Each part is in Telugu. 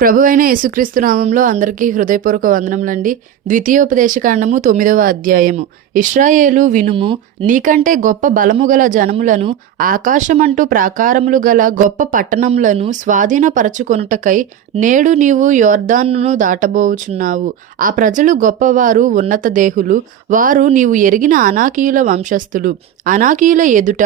ప్రభువైన యేసుక్రీస్తు నామంలో అందరికీ హృదయపూర్వక వందనములండి. ద్వితీయోపదేశకాండము 9వ అధ్యాయము. ఇశ్రాయేలు వినుము, నీకంటే గొప్ప బలము గల జనములను, ఆకాశమంటూ ప్రాకారములు గల గొప్ప పట్టణములను స్వాధీనపరచుకొనుటకై నేడు నీవు యొర్దానును దాటబోవుచున్నావు. ఆ ప్రజలు గొప్పవారు, ఉన్నత దేహులు, వారు నీవు ఎరిగిన అనాకీయుల వంశస్థులు. అనాకీయుల ఎదుట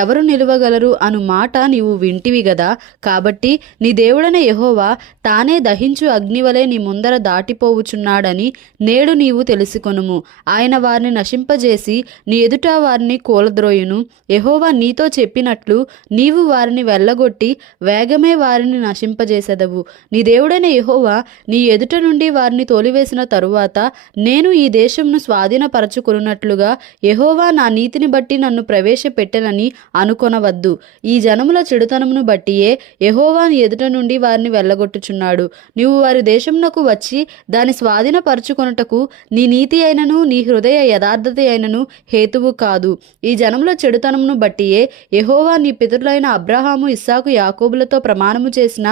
ఎవరు నిలువగలరు అను మాట నీవు వింటివి గదా. కాబట్టి నీ దేవుడైన యెహోవా తానే దహించు అగ్నివలే నీ ముందర దాటిపోవుచున్నాడని నేడు నీవు తెలుసుకొనుము. ఆయన వారిని నశింపజేసి నీ ఎదుట వారిని కూలద్రోయును. యెహోవా నీతో చెప్పినట్లు నీవు వారిని వెళ్ళగొట్టి వేగమే వారిని నశింపజేసెదవు. నీ దేవుడైన యెహోవా నీ ఎదుట నుండి వారిని తోలివేసిన తరువాత నేను ఈ దేశంను స్వాధీనపరచుకొనున్నట్లుగా యెహోవా నా నీతిని బట్టి నన్ను ప్రవేశపెట్టెనని అనుకొనవద్దు. ఈ జనముల చెడుతనమును బట్టియే యెహోవా నీ ఎదుట నుండి వారిని వెళ్ళగొట్టుచున్నాడు. నీవు వారి దేశమునకు వచ్చి దాని స్వాధీనపరచుకొనుటకు నీ నీతి అయినను నీ హృదయ యథార్థత అయినను హేతువు కాదు. ఈ జనముల చెడుతనమును బట్టియే యెహోవా నీ పితరులైన అబ్రహాము, ఇస్సాకు, యాకోబులతో ప్రమాణము చేసిన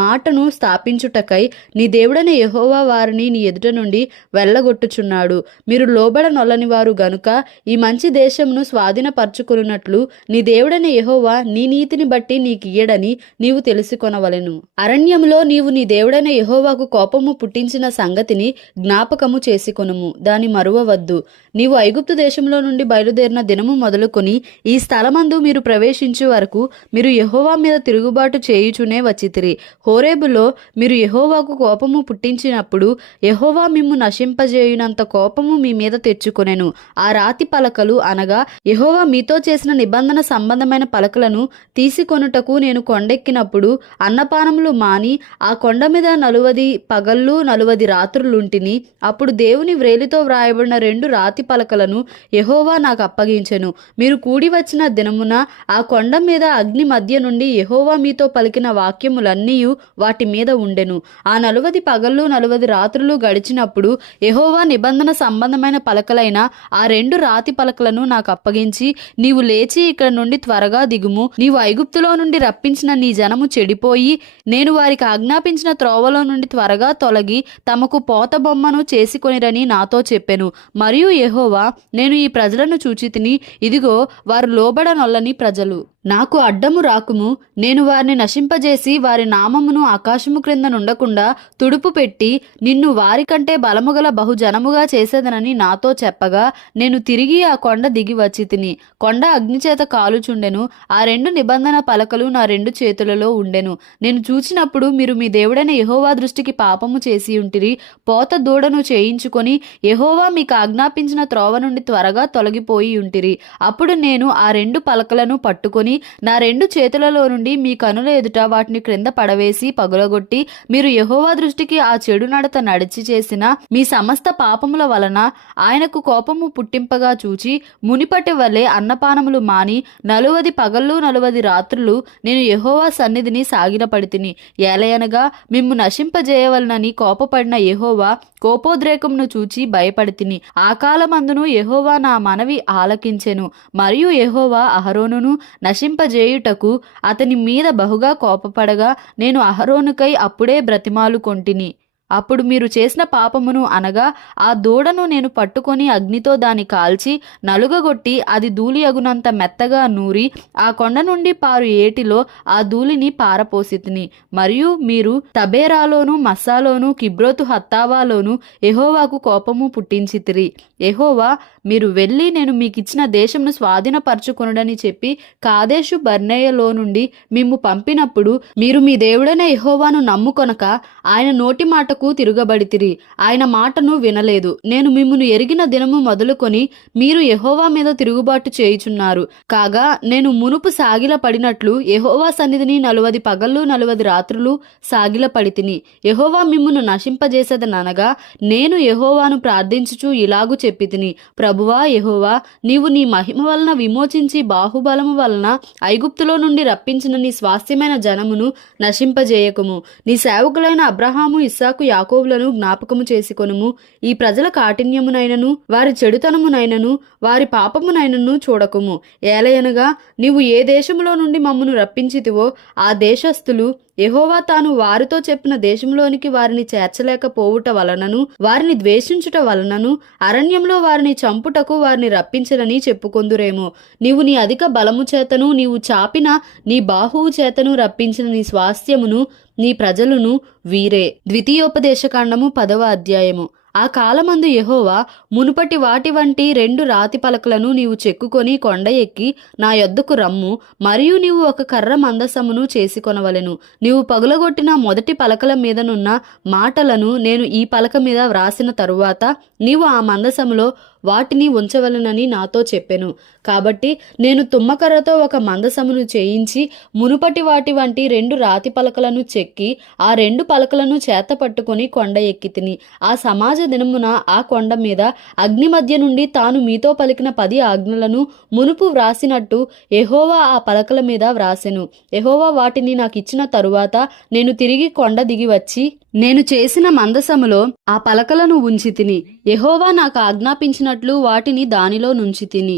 మాటను స్థాపించుటకై నీ దేవుడైన యెహోవా వారిని నీ ఎదుట నుండి వెళ్ళగొట్టుచున్నాడు. మీరు లోబడనొల్లని వారు గనుక ఈ మంచి దేశమును స్వాధీనపరచుకొనున్నట్లు నీ దేవుడైన యెహోవా నీ నీతిని బట్టి నీకియ్యడని నీవు తెలుసుకొనవలెను. అరణ్యములో నీవు నీ దేవుడైన యెహోవాకు కోపము పుట్టించిన సంగతిని జ్ఞాపకము చేసుకొనుము, దాని మరువవద్దు. నీవు ఐగుప్తు దేశంలో నుండి బయలుదేరిన దినము మొదలుకొని ఈ స్థలమందు మీరు ప్రవేశించు వరకు మీరు యెహోవా మీద తిరుగుబాటు చేయుచునే వచ్చితిరి. హోరేబులో మీరు యెహోవాకు కోపము పుట్టించినప్పుడు యెహోవా మిమ్ము నశింపజేయునంత కోపము మీ మీద తెచ్చుకొనెను. ఆ రాతి పలకలు అనగా యెహోవా మీతో చేసిన నిబంధన సంబంధమైన పలకలను తీసుకొనుటకు నేను కొండెక్కినప్పుడు అన్నపానములు మాని ఆ కొండ మీద 40 పగళ్ళు 40 రాత్రులుంటిని. అప్పుడు దేవుని వ్రేలితో వ్రాయబడిన 2 రాతి పలకలను యెహోవా నాకు అప్పగించెను. మీరు కూడి వచ్చిన దినమున ఆ కొండ మీద అగ్ని మధ్య నుండి యెహోవా మీతో పలికిన వాక్యములన్నీ వాటి మీద ఉండెను. ఆ 40 పగళ్ళు 40 రాత్రులు గడిచినప్పుడు యెహోవా నిబంధన సంబంధమైన పలకలైన ఆ 2 రాతి పలకలను నాకు అప్పగించి, నీవు లేచి ఇక్కడ నుండి త్వరగా దిగుము. నీవు ఐగుప్తులో నుండి రప్పించిన నీ జనము చెడిపోయి నేను వారికి ఆజ్ఞాపించిన త్రోవలో నుండి త్వరగా తొలగి తమకు పోత బొమ్మను చేసుకొనిరని నాతో చెప్పెను. మరియు యెహోవా, నేను ఈ ప్రజలను చూచితిని, ఇదిగో వారు లోబడనొల్లని ప్రజలు. నాకు అడ్డము రాకుము. నేను వారిని నశింపజేసి వారి నామమును ఆకాశము క్రింద నుండకుండా తుడుపు పెట్టి నిన్ను వారికంటే బలముగల బహుజనముగా చేసేదనని నాతో చెప్పగా నేను తిరిగి ఆ కొండ దిగి వచ్చి తిని. కొండ అగ్నిచేత కాలుచుండెను. ఆ 2 నిబంధన పలకలు నా 2 చేతులలో ఉండెను. నేను చూచినప్పుడు మీరు మీ దేవుడైన యెహోవా దృష్టికి పాపము చేసి ఉంటిరి. పోత దూడను చేయించుకొని యెహోవా మీకు ఆజ్ఞాపించిన త్రోవ నుండి త్వరగా తొలగిపోయి ఉంటిరి. అప్పుడు నేను ఆ 2 పలకలను పట్టుకొని నా 2 చేతులలో నుండి మీ కనుల ఎదుట వాటిని క్రింద పడవేసి పగులగొట్టి, మీరు యెహోవా దృష్టికి ఆ చెడు నడత నడిచి చేసిన మీ సమస్త పాపముల వలన ఆయనకు కోపము పుట్టింపగా చూచి మునిపటి వలె అన్నపానములు మాని 40 పగళ్ళు 40 రాత్రులు నేను యెహోవా సన్నిధిని సాగిలపడితిని. ఏలయనగా మిమ్ము నశింపజేయవలనని కోపపడిన యెహోవా కోపోద్రేకమును చూచి భయపడితిని. ఆ కాలమందును యెహోవా నా మనవి ఆలకించెను. మరియు యెహోవా అహరోనును నశింపజేయుటకు అతని మీద బహుగా కోపపడగా నేను అహరోనుకై అప్పుడే బ్రతిమాలుకొంటిని. అప్పుడు మీరు చేసిన పాపమును అనగా ఆ దూడను నేను పట్టుకొని అగ్నితో దాన్ని కాల్చి నలుగగొట్టి అది ధూళి అగునంత మెత్తగా నూరి ఆ కొండ నుండి పారు ఏటిలో ఆ ధూళిని పారపోసితిని. మరియు మీరు తబేరాలోను మస్సాలోను కిబ్రోతు హత్తావాలోను యెహోవాకు కోపము పుట్టించితిరి. యెహోవా, మీరు వెళ్ళి నేను మీకిచ్చిన దేశంను స్వాధీనపరచుకొనుడని చెప్పి కాదేషు బర్నేయలో నుండి మిమ్ము పంపినప్పుడు మీరు మీ దేవుడైన యెహోవాను నమ్ముకొనక ఆయన నోటి మాటకు తిరుగబడితిరి. ఆయన మాటను వినలేదు. నేను మిమ్మును ఎరిగిన దినము మొదలుకొని మీరు యెహోవా మీద తిరుగుబాటు చేయుచున్నారు. కాగా నేను మునుపు సాగిల పడినట్లు యెహోవా సన్నిధిని 40 పగళ్ళు 40 రాత్రులు సాగిల పడితిని. యెహోవా మిమ్మును నశింపజేసేదనగా నేను యెహోవాను ప్రార్థించుచు ఇలాగు చెప్పితిని, ప్రభువా యెహోవా, నీవు నీ మహిమ వలన విమోచించి బాహుబలము వలన ఐగుప్తులో నుండి రప్పించిన నీ స్వాస్థ్యమైన జనమును నశింపజేయకుము. నీ సేవకులైన అబ్రహాము, ఇస్సాకు, యాకోబులను జ్ఞాపకము చేసుకొనుము. ఈ ప్రజల కాఠిన్యమునైనను వారి చెడుతనమునైనను వారి పాపమునైనను చూడకుము. ఏలయనగా నీవు ఏ దేశములో నుండి మమ్మను రప్పించితివో ఆ దేశస్థులు యెహోవా తాను వారితో చెప్పిన దేశంలోనికి వారిని చేర్చలేకపోవుట వలనను వారిని ద్వేషించుట వలనను అరణ్యంలో వారిని చంపుటకు వారిని రప్పించనని చెప్పుకొందురేమో. నీవు నీ అధిక బలము చేతను నీవు చాపిన నీ బాహువు చేతను రప్పించిన నీ స్వాస్థ్యమును నీ ప్రజలును వీరే. ద్వితీయోపదేశకాండము 10వ అధ్యాయము. ఆ కాలమందు యెహోవా, మునుపటి వాటి వంటి 2 రాతి పలకలను నీవు చెక్కుకొని కొండ ఎక్కి నా యొద్దకు రమ్ము, మరియు నీవు ఒక కర్ర మందసమును చేసుకొనవలెను. నీవు పగులగొట్టిన మొదటి పలకల మీదనున్న మాటలను నేను ఈ పలక మీద వ్రాసిన తరువాత నీవు ఆ మందసములో వాటిని ఉంచవలెనని నాతో చెప్పెను. కాబట్టి నేను తుమ్మకర్రతో ఒక మందసమును చేయించి మునుపటి వాటి వంటి 2 రాతి పలకలను చెక్కి ఆ 2 పలకలను చేత పట్టుకుని కొండ ఎక్కి తిని. ఆ సమాజ దినమున ఆ కొండ మీద అగ్ని మధ్య నుండి తాను మీతో పలికిన 10 ఆజ్ఞలను మునుపు వ్రాసినట్టు యెహోవా ఆ పలకల మీద వ్రాసెను. యెహోవా వాటిని నాకిచ్చిన తరువాత నేను తిరిగి కొండ దిగి వచ్చి నేను చేసిన మందసములో ఆ పలకలను ఉంచి తిని. యెహోవా నాకు ఆజ్ఞాపించినట్లు వాటిని దానిలో నుంచి తిని.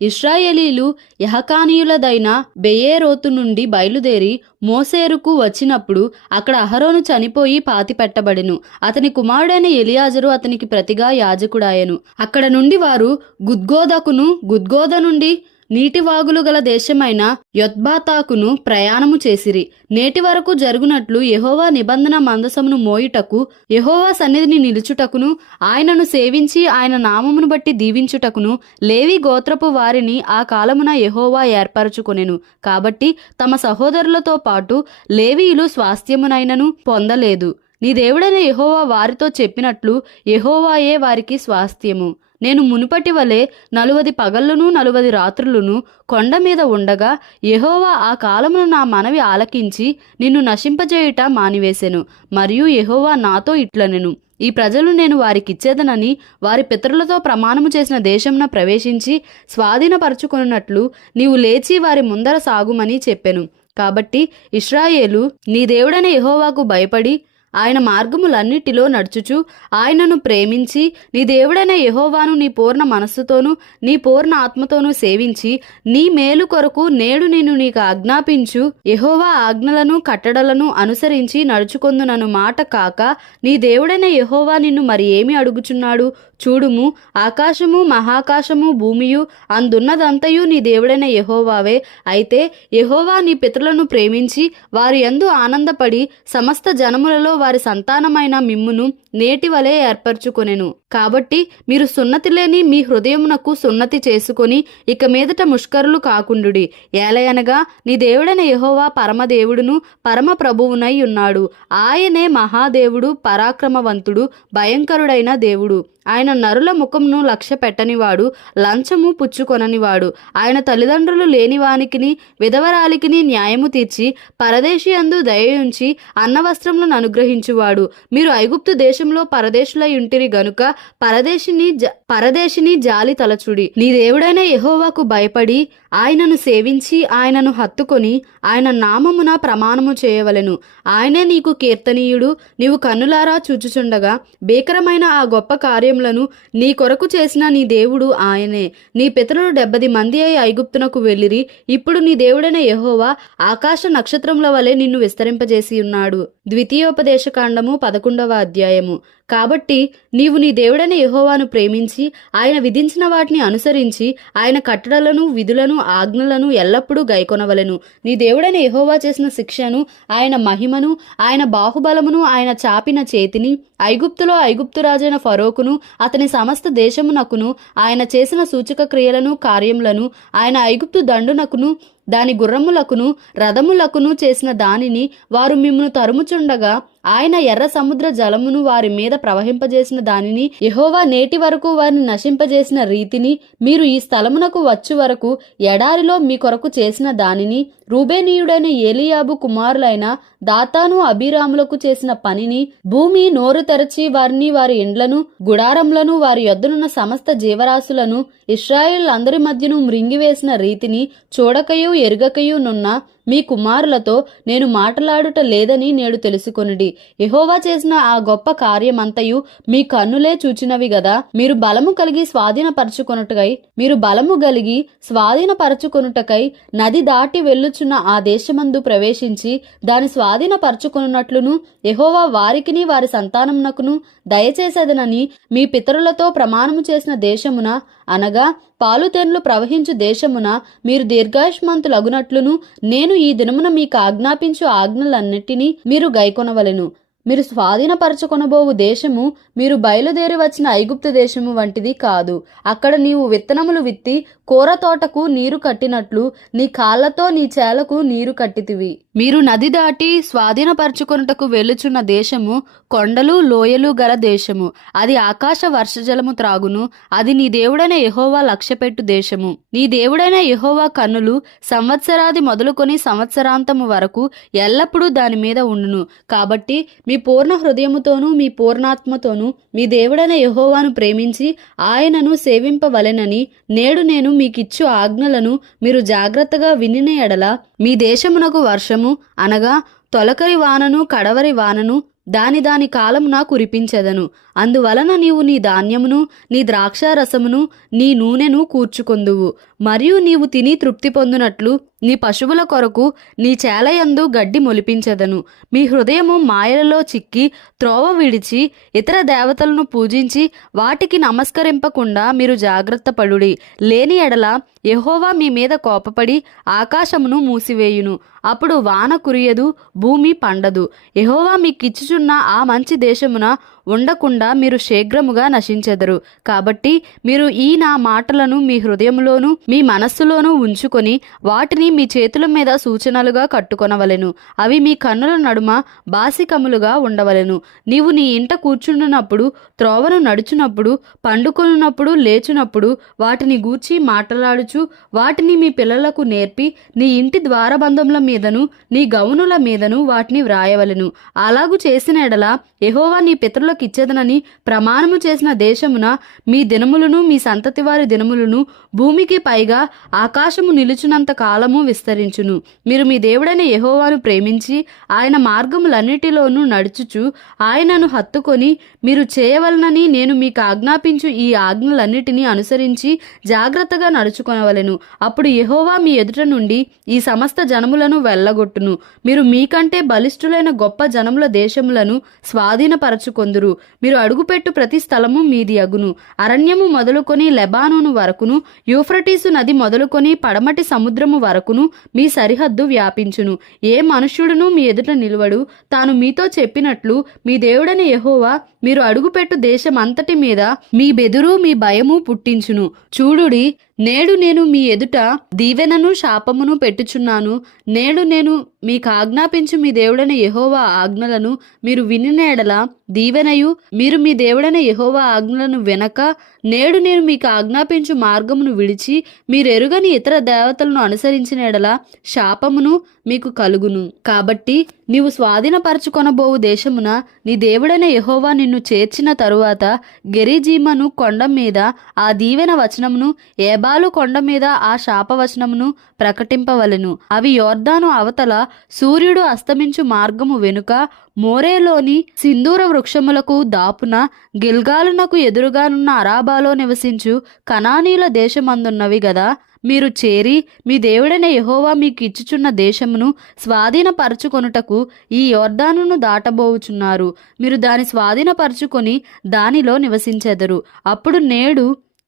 ఇశ్రాయేలీలు యహకానీయులదైన బెయేరోతు నుండి బయలుదేరి మోసేరుకు వచ్చినప్పుడు అక్కడ అహరోను చనిపోయి పాతిపెట్టబడెను. అతని కుమారుడైన ఎలియాజరు అతనికి ప్రతిగా యాజకుడాయెను. అక్కడ నుండి వారు గుద్గోదకును, గుద్గోద నుండి నీటివాగులు గల దేశమైన యొత్బాతాకును ప్రయాణము చేసిరి. నేటి వరకు జరుగునట్లు యెహోవా నిబంధన మందసమును మోయుటకు, యెహోవా సన్నిధిని నిలుచుటకును, ఆయనను సేవించి ఆయన నామమును బట్టి దీవించుటకును లేవి గోత్రపు వారిని ఆ కాలమున యెహోవా ఏర్పరచుకొనెను. కాబట్టి తమ సహోదరులతో పాటు లేవీయులు స్వాస్థ్యమునైనను పొందలేదు. నీ దేవుడైన యెహోవా వారితో చెప్పినట్లు యెహోవాయే వారికి స్వాస్థ్యము. నేను మునుపటి వలె 40 పగళ్ళును 40 రాత్రులను కొండ మీద ఉండగా యెహోవా ఆ కాలమున నా మనవి ఆలకించి నిన్ను నశింపజేయుట మానివేసెను. మరియు యెహోవా నాతో ఇట్లనెను, ఈ ప్రజలు నేను వారికిచ్చేదనని వారి పితరులతో ప్రమాణము చేసిన దేశమున ప్రవేశించి స్వాధీనపరచుకొనున్నట్లు నీవు లేచి వారి ముందర సాగుమని చెప్పెను. కాబట్టి ఇశ్రాయేలు నీ దేవుడైన యెహోవాకు భయపడి ఆయన మార్గములన్నిటిలో నడుచుచు ఆయనను ప్రేమించి నీ దేవుడైన యెహోవాను నీ పూర్ణ మనస్సుతోనూ నీ పూర్ణ ఆత్మతోనూ సేవించి నీ మేలు కొరకు నేడు నేను నీకు ఆజ్ఞాపించు యెహోవా ఆజ్ఞలను కట్టడలను అనుసరించి నడుచుకొందునను మాట కాక నీ దేవుడైన యెహోవా నిన్ను మరి ఏమి అడుగుచున్నాడు? చూడుము, ఆకాశము మహాకాశము భూమియు అందున్నదంతయు నీ దేవుడైన యెహోవావే. అయితే యెహోవా నీ పితరులను ప్రేమించి వారి యందు ఆనందపడి సమస్త జనములలో వారి సంతానమైన మిమ్మును నేటి వలె ఏర్పరచుకొనెను. కాబట్టి మీరు సున్నతి లేని మీ హృదయమునకు సున్నతి చేసుకొని ఇక మీదట ముష్కరులు కాకుండుడి. ఏలయనగా నీ దేవుడైన యెహోవా పరమదేవుడును పరమ ప్రభువునై ఉన్నాడు. ఆయనే మహాదేవుడు, పరాక్రమవంతుడు, భయంకరుడైన దేవుడు. ఆయన నరుల ముఖమును లక్ష్య పెట్టనివాడు, లంచము పుచ్చుకొననివాడు. ఆయన తల్లిదండ్రులు లేనివానికిని విధవరాలికిని న్యాయము తీర్చి పరదేశి యందు దయయుంచి అన్నవస్త్రములను అనుగ్రహించువాడు. మీరు ఐగుప్తు దేశంలో పరదేశులై ఉంటిరి గనుక పరదేశిని జాలి తలచుడి. నీ దేవుడైన యెహోవాకు భయపడి ఆయనను సేవించి ఆయనను హత్తుకొని ఆయన నామమున ప్రమాణము చేయవలెను. ఆయనే నీకు కీర్తనీయుడు. నీవు కన్నులారా చూచుచుండగా భీకరమైన ఆ గొప్ప కార్యములను నీ కొరకు చేసిన నీ దేవుడు ఆయనే. నీ పితరులు 70 మంది అయి ఐగుప్తునకు వెళ్ళిరి. ఇప్పుడు నీ దేవుడైన యెహోవా ఆకాశ నక్షత్రముల వలె నిన్ను విస్తరింపజేసి ఉన్నాడు. ద్వితీయోపదేశకాండము 11వ అధ్యాయము. కాబట్టి నీవు నీ దేవుడైన యెహోవాను ప్రేమించి ఆయన విధించిన వాటిని అనుసరించి ఆయన కట్టడలను విధులను ఆజ్ఞలను ఎల్లప్పుడూ గైకొనవలెను. నీ దేవుడైన యెహోవా చేసిన శిక్షను, ఆయన మహిమను, ఆయన బాహుబలమును, ఆయన చాపిన చేతిని, ఐగుప్తులో ఐగుప్తు రాజైన ఫరోకును అతని సమస్త దేశమునకును ఆయన చేసిన సూచక క్రియలను కార్యములను, ఆయన ఐగుప్తు దండునకును దాని గుర్రములకును రథములకును చేసిన దానిని వారు మిమ్మును తరుముచుండగా ఆయన ఎర్ర సముద్ర జలమును వారి మీద ప్రవహింపజేసిన దానిని, యెహోవా నేటి వరకు వారిని నశింపజేసిన రీతిని, మీరు ఈ స్థలమునకు వచ్చు వరకు ఎడారిలో మీ కొరకు చేసిన దానిని, రూబేనీయుడైన ఏలియాబు కుమారులైన దాతాను అబీరాములకు చేసిన పనిని, భూమి నోరు తెరచి వారిని వారి ఇండ్లను గుడారములను వారి యొద్దనున్న సమస్త జీవరాశులను ఇశ్రాయేల్ అందరి మధ్యను మృంగివేసిన రీతిని చూడకయు ఎరుగకయు నున్న మీ కుమారులతో నేను మాట్లాడుట లేదని నేడు తెలుసుకొనుడి. యెహోవా చేసిన ఆ గొప్ప కార్యమంతయు మీ కన్నులే చూచినవి గదా. మీరు బలము కలిగి స్వాధీనపరచుకొనుటకై నది దాటి వెళ్ళుచున్న ఆ దేశమందు ప్రవేశించి దాని స్వాధీనపరచుకొనున్నట్లును యెహోవా వారికిని వారి సంతానమునకును దయచేసేదనని మీ పితరులతో ప్రమాణము చేసిన దేశమున, అనగా పాలుతెన్లు ప్రవహించు దేశమున మీరు దీర్ఘాయుష్మంతులగునట్లును నేను ఈ దినమున మీకు ఆజ్ఞాపించు ఆజ్ఞలన్నిటినీ మీరు గైకొనవలెను. మీరు స్వాధీనపరచుకొనబోవు దేశము మీరు బయలుదేరి వచ్చిన ఐగుప్తు దేశము వంటిది కాదు. అక్కడ నీవు విత్తనములు విత్తి కూర తోటకు నీరు కట్టినట్లు నీ కాళ్లతో నీ చేలకు నీరు కట్టితివి. మీరు నది దాటి స్వాధీనపరచుకొనుటకు వెళ్ళుచున్న దేశము కొండలు లోయలు గల దేశము. అది ఆకాశ వర్షజలము త్రాగును. అది నీ దేవుడైన యెహోవా లక్ష్యపెట్టు దేశము. నీ దేవుడైన యెహోవా కన్నులు సంవత్సరాది మొదలుకొని సంవత్సరాంతము వరకు ఎల్లప్పుడూ దాని మీద ఉండును. కాబట్టి మీ పూర్ణ హృదయముతోనూ మీ పూర్ణాత్మతోనూ మీ దేవుడైన యెహోవాను ప్రేమించి ఆయనను సేవింపవలెనని నేడు నేను మీకిచ్చు ఆజ్ఞలను మీరు జాగ్రత్తగా వినిన ఎడల మీ దేశమునకు వర్షము, అనగా తొలకరి వానను కడవరి వానను దాని దాని కాలమున కురిపించెదను. అందువలన నీవు నీ ధాన్యమును నీ ద్రాక్షారసమును నీ నూనెను కూర్చుకొందువు. మరియు నీవు తిని తృప్తి పొందునట్లు నీ పశువుల కొరకు నీ చేలయందు గడ్డి మొలిపించెదను. మీ హృదయము మాయలలో చిక్కి త్రోవ విడిచి ఇతర దేవతలను పూజించి వాటికి నమస్కరింపకుండా మీరు జాగ్రత్త పడుడి. లేని ఎడల యెహోవా మీ మీద కోపపడి ఆకాశమును మూసివేయును. అప్పుడు వాన కురియదు, భూమి పండదు. యెహోవా మీకిచ్చుచున్న ఆ మంచి దేశమున ఉండకుండా మీరు శీఘ్రముగా నశించెదరు. కాబట్టి మీరు ఈ నా మాటలను మీ హృదయములోను మీ మనస్సులోనూ ఉంచుకొని వాటిని మీ చేతుల మీద సూచనలుగా కట్టుకొనవలెను. అవి మీ కన్నుల నడుమ బాసికములుగా ఉండవలెను. నీవు నీ ఇంట కూర్చుండునప్పుడు, త్రోవను నడుచునప్పుడు, పండుకొనున్నప్పుడు, లేచునప్పుడు వాటిని గూర్చి మాట్లాడుచు వాటిని మీ పిల్లలకు నేర్పి నీ ఇంటి ద్వారబంధముల మీదను నీ గౌనుల మీదను వాటిని వ్రాయవలెను. అలాగు చేసిన ఎడల యెహోవా నీ పితరులకిచ్చేదనని ప్రమాణము చేసిన దేశమున మీ దినములను మీ సంతతి వారి దినములను భూమికి పైగా ఆకాశము నిలుచునంత కాలము విస్తరించును. మీరు మీ దేవుడైన యెహోవాను ప్రేమించి ఆయన మార్గములన్నిటిలోనూ నడుచుచు ఆయనను హత్తుకొని మీరు చేయవలనని నేను మీకు ఆజ్ఞాపించు ఈ ఆజ్ఞలన్నిటినీ అనుసరించి జాగ్రత్తగా నడుచుకొనవలెను. అప్పుడు యెహోవా మీ ఎదుట నుండి ఈ సమస్త జనములను వెళ్ళగొట్టును. మీరు మీకంటే బలిష్ఠులైన గొప్ప జనముల దేశములను స్వాధీనపరచుకొందురు. మీరు అడుగుపెట్టు ప్రతి స్థలము మీది అగును. అరణ్యము మొదలుకొని లెబానోను వరకును, యూఫ్రటీసు నది మొదలుకొని పడమటి సముద్రము వరకును మీ సరిహద్దు వ్యాపించును. ఏ మనుష్యుడును మీ ఎదుట నిలువడు. తాను మీతో చెప్పినట్లు మీ దేవుడైన యెహోవా మీరు అడుగుపెట్టు దేశమంతటి మీద మీ బెదురు మీ భయము పుట్టించును. చూడుడి, నేడు నేను మీ ఎదుట దీవెనను శాపమును పెట్టుచున్నాను. నేడు నేను మీకు ఆజ్ఞాపించు మీ దేవుడైన యెహోవా ఆజ్ఞలను మీరు వినిన ఎడల దీవెనయు, మీరు మీ దేవుడైన యెహోవా ఆజ్ఞలను వినక నేడు నేను మీకు ఆజ్ఞాపించు మార్గమును విడిచి మీరెరుగని ఇతర దేవతలను అనుసరించిన ఎడల శాపమును మీకు కలుగును. కాబట్టి నీవు స్వాధీనపరచుకొనబోవు దేశమున నీ దేవుడైన యెహోవా నిన్ను చేర్చిన తరువాత గెరిజీమను కొండ మీద ఆ దీవెన వచనమును, ఏబాలు కొండ మీద ఆ శాపవచనమును ప్రకటింపవలెను. అవి యోర్దాను అవతల సూర్యుడు అస్తమించు మార్గము వెనుక మోరేలోని సింధూర వృక్షములకు దాపున గిల్గాలునకు ఎదురుగానున్న అరాబాలో నివసించు కనానీల దేశమందున్నవి గదా. మీరు చేరి మీ దేవుడైన యెహోవా మీకు ఇచ్చుచున్న దేశమును స్వాధీనపరచుకొనుటకు ఈ యోర్దానును దాటబోవుచున్నారు. మీరు దాని స్వాధీనపరచుకొని దానిలో నివసించెదరు. అప్పుడు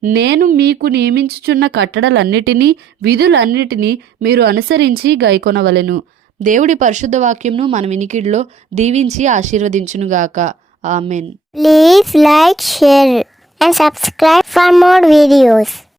నేను మీకు నియమించుచున్న కట్టడలన్నిటినీ విధులన్నిటినీ మీరు అనుసరించి గైకొనవలెను. దేవుడి పరిశుద్ధ వాక్యంను మన వినికిడిలో దీవించి ఆశీర్వదించునుగాక. Amen. Please like, share and subscribe for more videos.